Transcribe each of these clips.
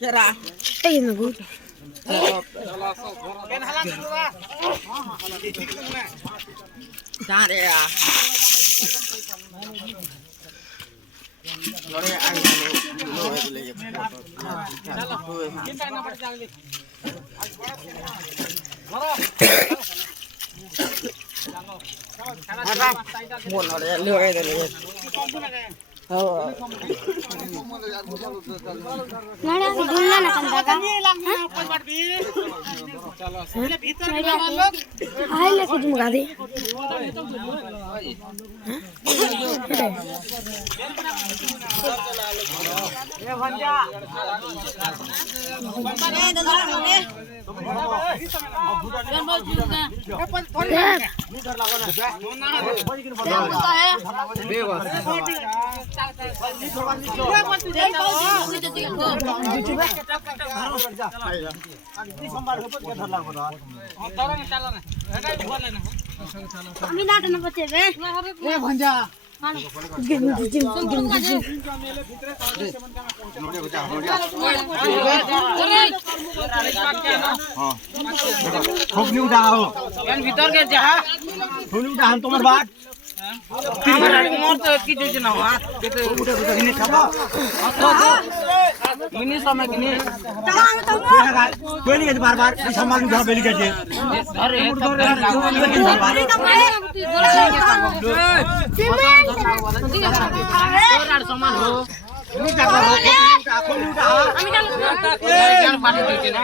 Kira. Ay, nagot. Jangan ya. Lori ay dulu lagi. Buồn nó để lừa ai rồi. Nada, gulla na kanda ka. Ay, le kudu magadi. আমি না টানা পড়ছে রে এ ভঞ্জা তোমার বাদ আমার তো কি দিছ না হাত কেতে উঠে উঠে জিনিস খাবো মিনি সময় কিনি কই নিয়ে বারবার সম্মান ধরে বেলি গেছে আরে সমান হো আমি পানি দিচ্ছি না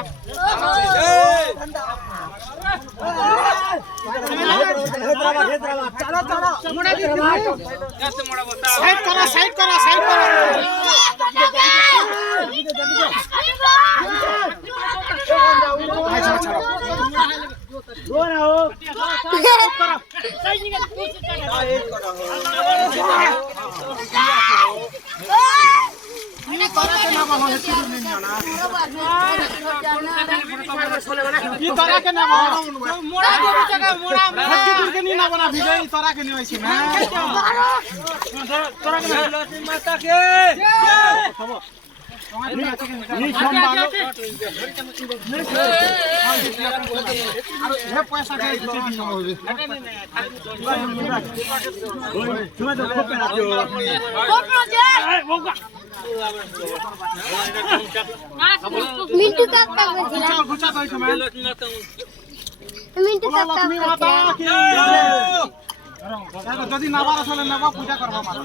साइड करो মিন্টু কাকা বলছিলা মিন্টু কাকা যদি নাবার আসলে নেবা পূজা করবা মাত্র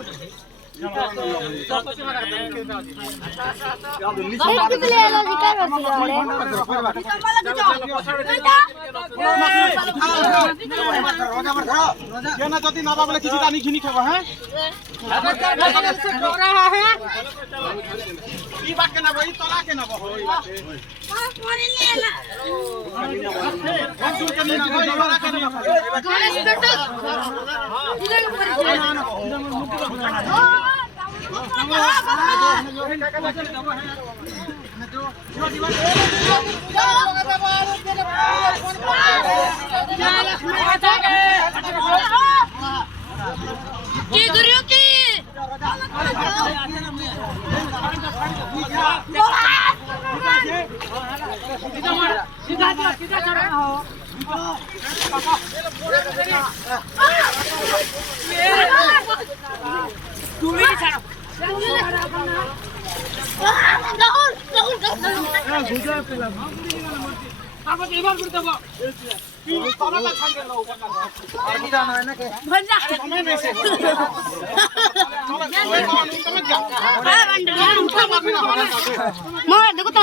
যদি নাবা বলে কিছু টানি ঘিনি খাবো হ্যাঁ ই বাট কে নেবো ই তলা কে নেবো কি করিও কি তুমি ছাড়ো এবার করে দেবো দেখো তো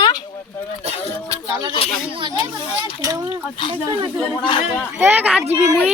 কাট দিবি মুই